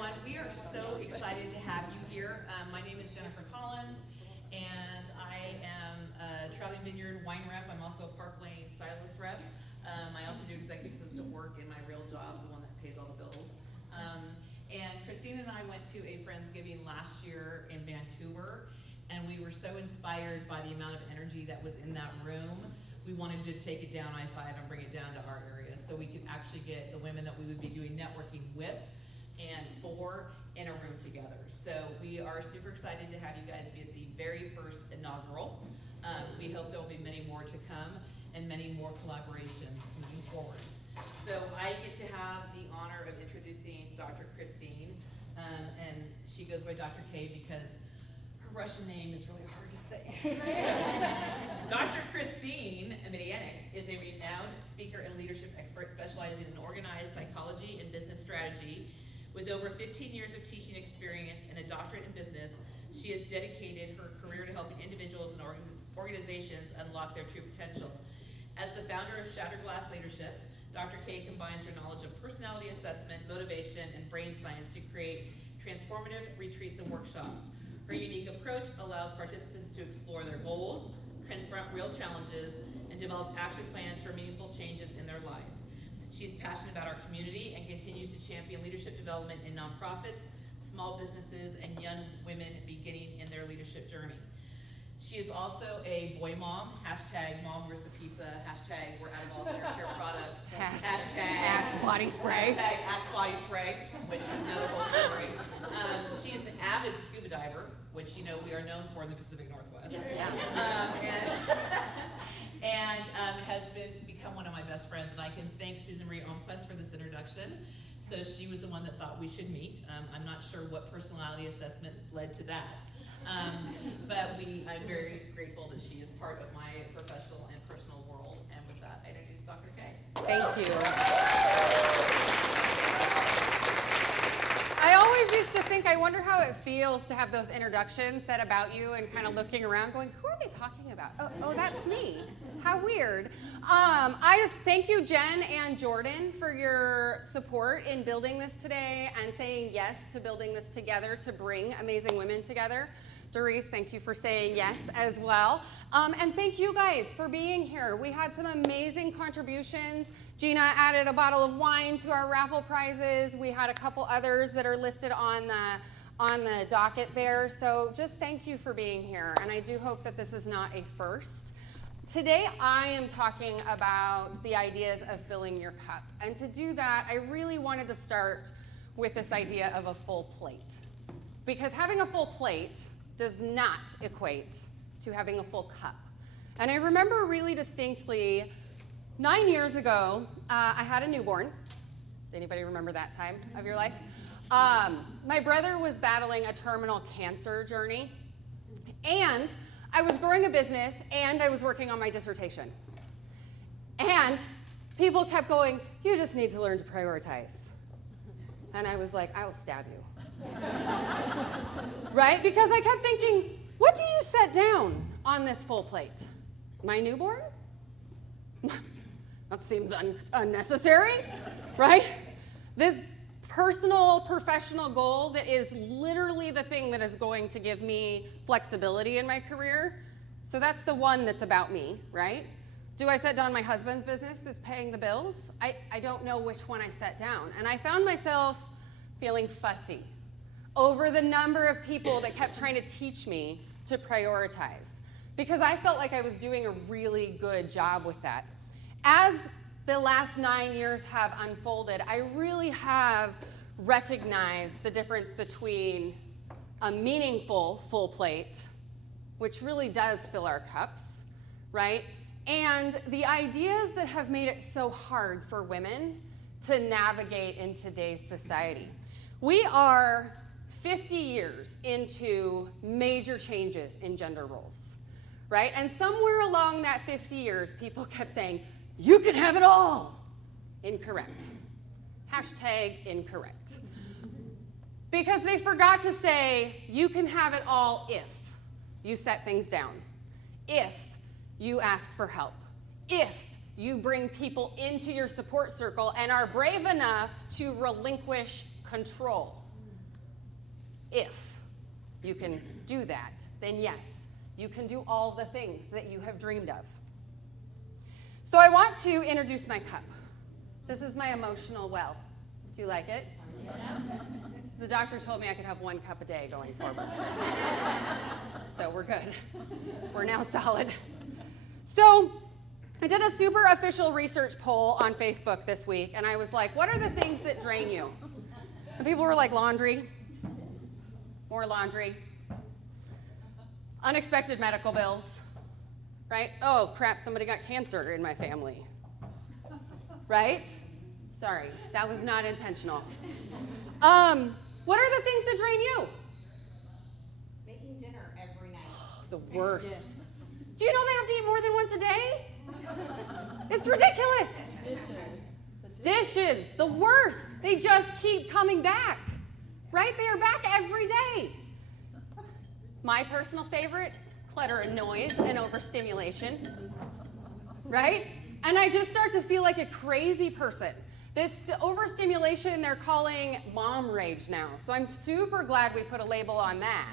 everyone. We are so excited to have you here. My name is Jennifer Collins, and I am a Traveling Vineyard wine rep. I'm also a Park Lane stylist rep. I also do executive assistant work in my real job, the one that pays all the bills. And Christine and I went to a Friendsgiving last year in Vancouver, and we were so inspired by the amount of energy that was in that room. We wanted to take it down I-5 and bring it down to our area so we could actually get the women that we would be doing networking with and for in a room together. So we are super excited to have you guys be at the very first inaugural. We hope there will be many more to come and many more collaborations moving forward. So I get to have the honor of introducing Dr. Christine, and she goes by Dr. K because her Russian name is really hard to say. Dr. Christine Amidst is a renowned speaker and leadership expert specializing in organized psychology and business strategy. With over 15 years of teaching experience and a doctorate in business, she has dedicated her career to helping individuals and organizations unlock their true potential. As the founder of Shattered Glass Leadership, Dr. K combines her knowledge of personality assessment, motivation, and brain science to create transformative retreats and workshops. Her unique approach allows participants to explore their goals, confront real challenges, and develop action plans for meaningful changes in their life. She's passionate about our community and continues to champion leadership development in nonprofits, small businesses, and young women beginning in their leadership journey. She is also a boy mom, hashtag mom where's the pizza, hashtag we're out of all hair care products, hashtag Axe body spray. Hashtag Axe body spray, which is another whole story. She is an avid scuba diver, which you know we are known for in the Pacific Northwest. Yeah. And has become one of my best friends, and I can thank Susan Marie Omquist for this introduction. So she was the one that thought we should meet. I'm not sure what personality assessment led to that, but I'm very grateful that she is part of my professional and personal world. And with that, I introduce Dr. K. Thank you. I always used to think, I wonder how it feels to have those introductions said about you and kind of looking around going, who are they talking about? Oh, that's me. How weird. I just thank you, Jen and Jordan, for your support in building this today and saying yes to building this together to bring amazing women together. Doris, thank you for saying yes as well. And thank you guys for being here. We had some amazing contributions. Gina added a bottle of wine to our raffle prizes. We had a couple others that are listed on the docket there. So just thank you for being here. And I do hope that this is not a first. Today I am talking about the ideas of filling your cup. And to do that, I really wanted to start with this idea of a full plate. Because having a full plate does not equate to having a full cup. And I remember really distinctly 9 years ago, I had a newborn. Anybody remember that time of your life? My brother was battling a terminal cancer journey, and I was growing a business, and I was working on my dissertation. And people kept going, you just need to learn to prioritize. And I was like, I will stab you. Right? Because I kept thinking, what do you set down on this full plate? My newborn? That seems unnecessary, right? This personal, professional goal that is literally the thing that is going to give me flexibility in my career. So that's the one that's about me, right? Do I set down my husband's business that's paying the bills? I don't know which one I set down. And I found myself feeling fussy over the number of people that kept trying to teach me to prioritize, because I felt like I was doing a really good job with that. As the last 9 years have unfolded, I really have recognized the difference between a meaningful full plate, which really does fill our cups, right? And the ideas that have made it so hard for women to navigate in today's society. We are 50 years into major changes in gender roles, right? And somewhere along that 50 years, people kept saying, you can have it all. Incorrect. Hashtag incorrect. Because they forgot to say, you can have it all if you set things down, if you ask for help, if you bring people into your support circle and are brave enough to relinquish control. If you can do that, then yes, you can do all the things that you have dreamed of. So I want to introduce my cup. This is my emotional well. Do you like it? Yeah. The doctor told me I could have 1 cup a day going forward. So we're good. We're now solid. So I did a super official research poll on Facebook this week, and I was like, what are the things that drain you? And people were like, laundry, more laundry, unexpected medical bills, right? Oh, crap, somebody got cancer in my family, right? Sorry, that was not intentional. What are the things that drain you? Making dinner every night. The worst. Do you know they have to eat more than once a day? It's ridiculous. Dishes, the worst. They just keep coming back, right? They are back every day. My personal favorite, clutter and noise and overstimulation, right? And I just start to feel like a crazy person. This overstimulation, they're calling mom rage now. So I'm super glad we put a label on that.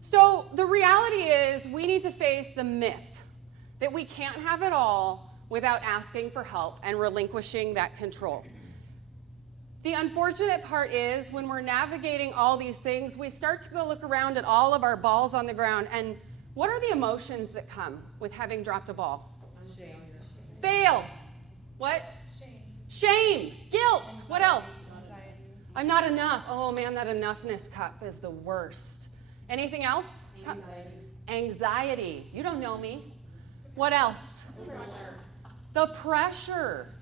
So the reality is we need to face the myth that we can't have it all without asking for help and relinquishing that control. The unfortunate part is when we're navigating all these things, we start to go look around at all of our balls on the ground, and what are the emotions that come with having dropped a ball? Shame. Fail. What? Shame. Guilt. What else? I'm not enough. Oh man, that enoughness cup is the worst. Anything else? Anxiety. You don't know me. What else? The pressure.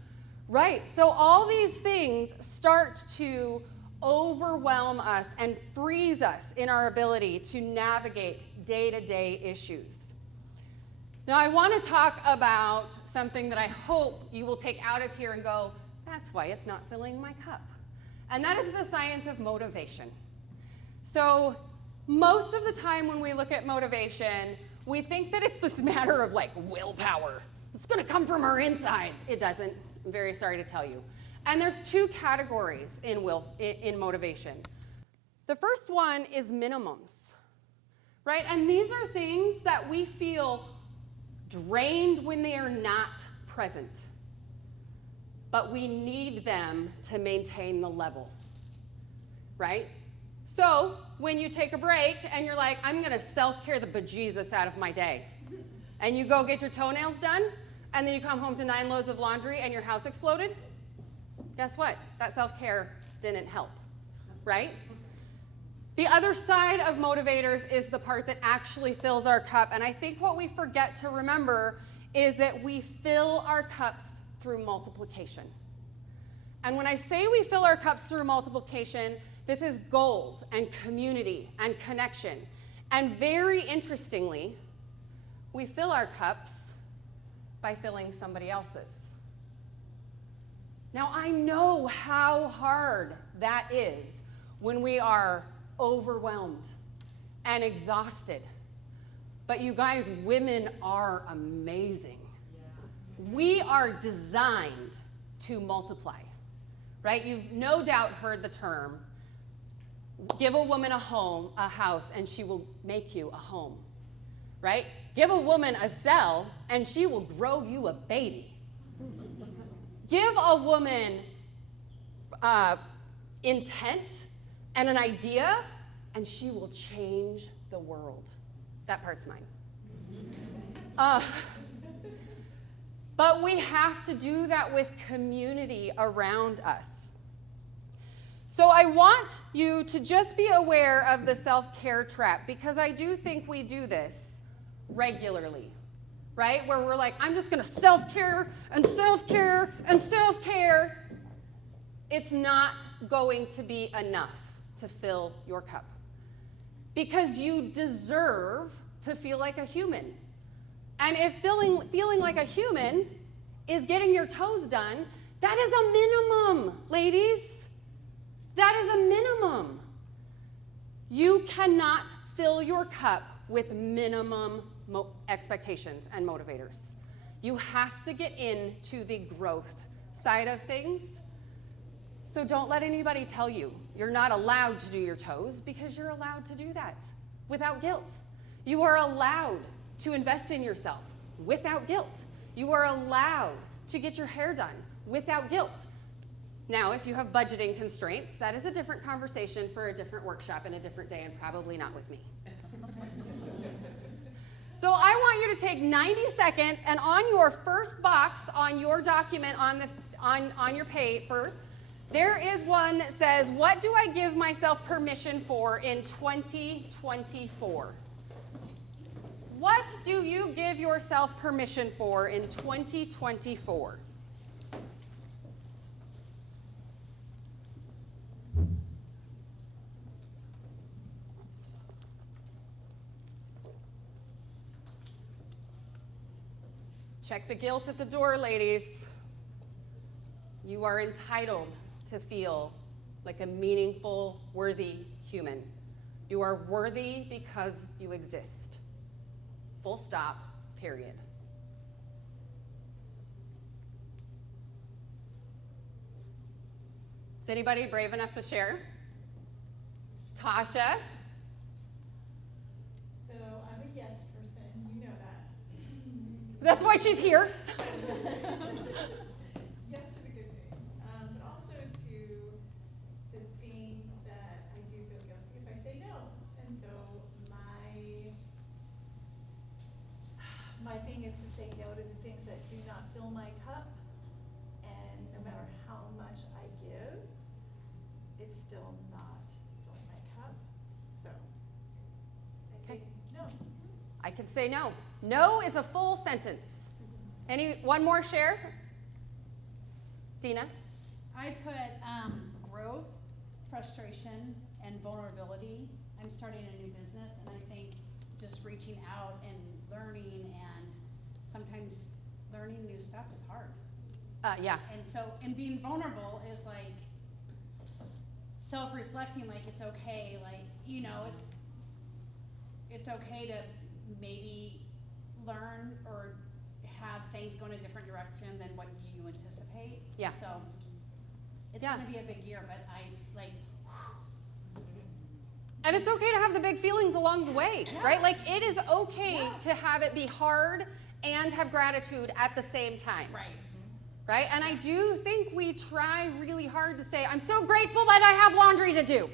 Right. So all these things start to overwhelm us and freeze us in our ability to navigate day-to-day issues. Now, I want to talk about something that I hope you will take out of here and go, that's why it's not filling my cup. And that is the science of motivation. So most of the time when we look at motivation, we think that it's this matter of like willpower. It's going to come from our insides. It doesn't. I'm very sorry to tell you. And there's 2 categories in motivation. The first one is minimums, right? And these are things that we feel drained when they are not present. But we need them to maintain the level, right? So when you take a break and you're like, I'm going to self-care the bejesus out of my day, and you go get your toenails done, and then you come home to 9 loads of laundry and your house exploded, guess what? That self-care didn't help, right? The other side of motivators is the part that actually fills our cup, and I think what we forget to remember is that we fill our cups through multiplication. And when I say we fill our cups through multiplication, this is goals and community and connection. And very interestingly, we fill our cups by filling somebody else's. Now, I know how hard that is when we are overwhelmed and exhausted. But you guys, women are amazing. We are designed to multiply, right? You've no doubt heard the term, give a woman a house, and she will make you a home, right? Give a woman a cell, and she will grow you a baby. Give a woman intent and an idea, and she will change the world. That part's mine. But we have to do that with community around us. So I want you to just be aware of the self-care trap, because I do think we do this regularly, right? Where we're like, I'm just going to self-care and self-care and self-care. It's not going to be enough to fill your cup, because you deserve to feel like a human. And if feeling like a human is getting your toes done, that is a minimum, ladies. That is a minimum. You cannot fill your cup with minimum expectations and motivators. You have to get into the growth side of things So don't let anybody tell you you're not allowed to do your toes, because you're allowed to do that without guilt. You are allowed to invest in yourself without guilt. You are allowed to get your hair done without guilt. Now, if you have budgeting constraints, that is a different conversation for a different workshop and a different day, and probably not with me. So I want you to take 90 seconds, and on your first box on your document on your paper, there is one that says, what do I give myself permission for in 2024? What do you give yourself permission for in 2024? Check the guilt at the door, ladies. You are entitled to feel like a meaningful, worthy human. You are worthy because you exist. Full stop, period. Is anybody brave enough to share? Tasha? So I'm a yes person, you know that. That's why she's here. Yes to the good things, but also to the things that I do feel guilty if I say no. And so my thing is to say no to the things that do not fill my cup, and no matter how much I give, it's still not filling my cup. So I say no. I can say no. No is a full sentence. One more share? Dina? I put growth, frustration, and vulnerability. I'm starting a new business, and I think just reaching out and learning, and sometimes learning new stuff is hard. Yeah. And being vulnerable is like self-reflecting, like it's okay, like, you know, it's okay to maybe learn or have things go in a different direction than what you anticipate. Yeah. So it's Yeah. gonna be a big year, but I like. And it's okay to have the big feelings along the way, right? Like, it is okay to have it be hard and have gratitude at the same time. Right. Right? And I do think we try really hard to say, I'm so grateful that I have laundry to do.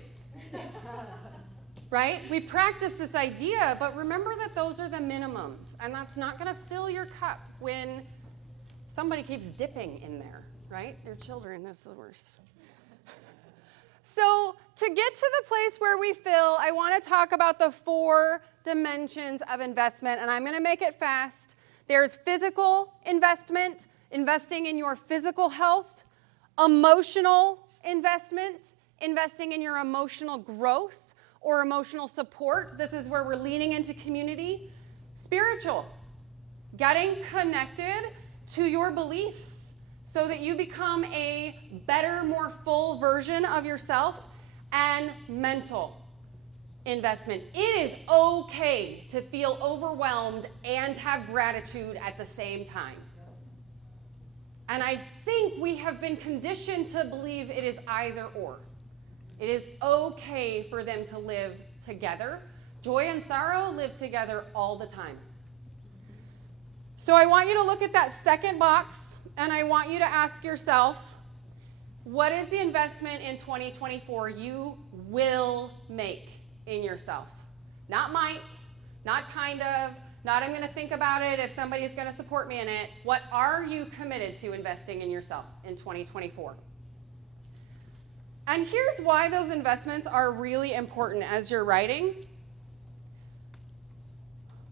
Right? We practice this idea, but remember that those are the minimums, and that's not going to fill your cup when somebody keeps dipping in there, right? Your children, this is the worst. So to get to the place where we fill, I want to talk about the 4 dimensions of investment, and I'm going to make it fast. There's physical investment, investing in your physical health; emotional investment, investing in your emotional growth or emotional support. This is where we're leaning into community. Spiritual, getting connected to your beliefs so that you become a better, more full version of yourself. And mental investment. It is okay to feel overwhelmed and have gratitude at the same time. And I think we have been conditioned to believe it is either or. It is okay for them to live together. Joy and sorrow live together all the time. So I want you to look at that second box, and I want you to ask yourself, what is the investment in 2024 you will make in yourself? Not might, not kind of, not I'm going to think about it if somebody's going to support me in it. What are you committed to investing in yourself in 2024? And here's why those investments are really important as you're writing.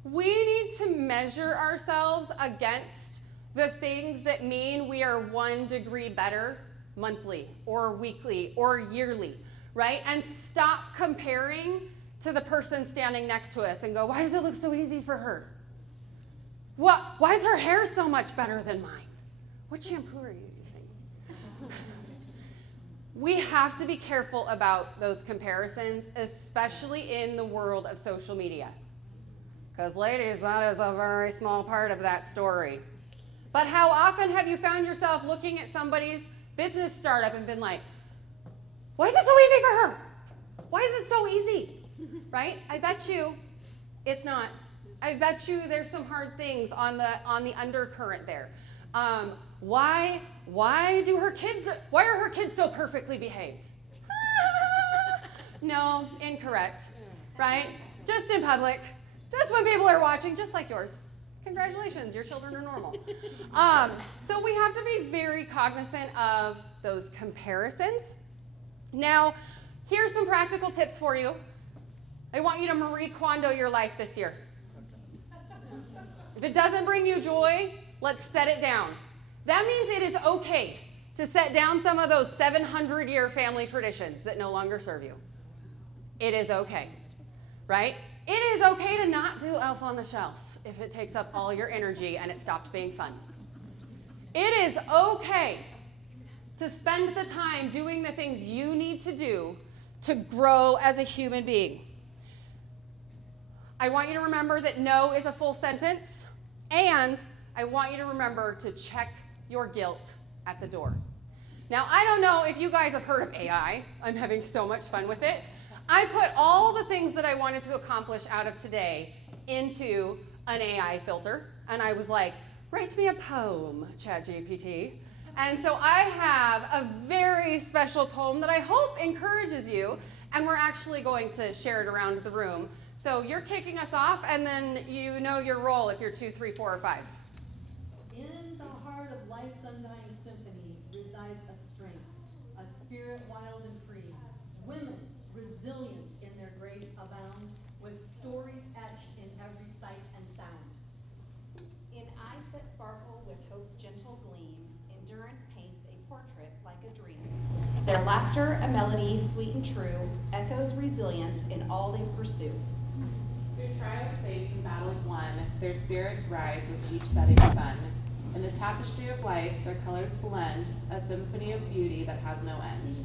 We need to measure ourselves against the things that mean we are 1 degree better monthly or weekly or yearly, right? And stop comparing to the person standing next to us and go, why does it look so easy for her? Why is her hair so much better than mine? What shampoo are you using? We have to be careful about those comparisons, especially in the world of social media. Because ladies, that is a very small part of that story. But how often have you found yourself looking at somebody's business startup and been like, why is it so easy for her? Why is it so easy? Right? I bet you it's not. I bet you there's some hard things on the undercurrent there. Why are her kids so perfectly behaved? No, incorrect. Right? Just in public, just when people are watching, just like yours. Congratulations, your children are normal. So we have to be very cognizant of those comparisons. Now, here's some practical tips for you. I want you to Marie Kondo your life this year. If it doesn't bring you joy, let's set it down. That means it is okay to set down some of those 700-year family traditions that no longer serve you. It is okay, right? It is okay to not do Elf on the Shelf if it takes up all your energy and it stopped being fun. It is okay to spend the time doing the things you need to do to grow as a human being. I want you to remember that no is a full sentence, and I want you to remember to check your guilt at the door. Now, I don't know if you guys have heard of AI. I'm having so much fun with it. I put all the things that I wanted to accomplish out of today into an AI filter, and I was like, write me a poem, ChatGPT. And so I have a very special poem that I hope encourages you, and we're actually going to share it around the room. So you're kicking us off, and then you know your role if you're 2, 3, 4, or 5. In the heart of life's undying symphony resides a strength, a spirit wild and free. Women, resilient in their grace abound, with stories etched in every sight and sound. In eyes that sparkle with hope's gentle gleam, endurance paints a portrait like a dream. Their laughter, a melody sweet and true, echoes resilience in all they pursue. Through trials faced and battles won, their spirits rise with each setting sun. In the tapestry of life, their colors blend, a symphony of beauty that has no end.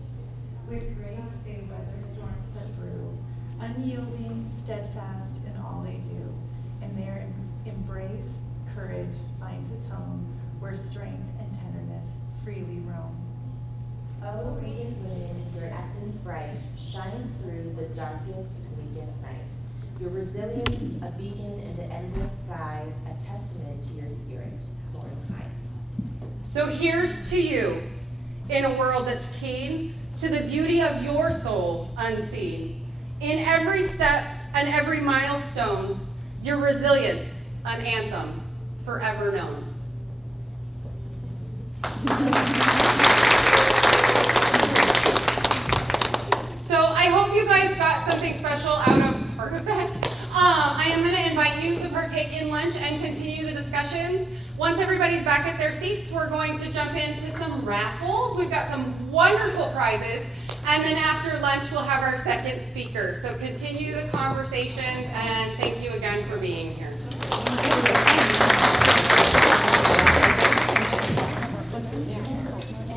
With grace they weather storms that brew, unyielding, steadfast in all they do. In their embrace, courage finds its home, where strength and tenderness freely roam. O radiant women, your essence bright shines through the darkest, bleakest night. Your resilience, a beacon in the endless sky, a testament to your spirit soaring high. So here's to you, in a world that's keen to the beauty of your soul unseen. In every step and every milestone, your resilience, an anthem forever known. So I hope you guys got something special out of part of it. I am going to invite you to partake in lunch and continue the discussions. Once everybody's back at their seats, we're going to jump into some raffles. We've got some wonderful prizes. And then after lunch, we'll have our second speaker. So continue the conversations, and thank you again for being here.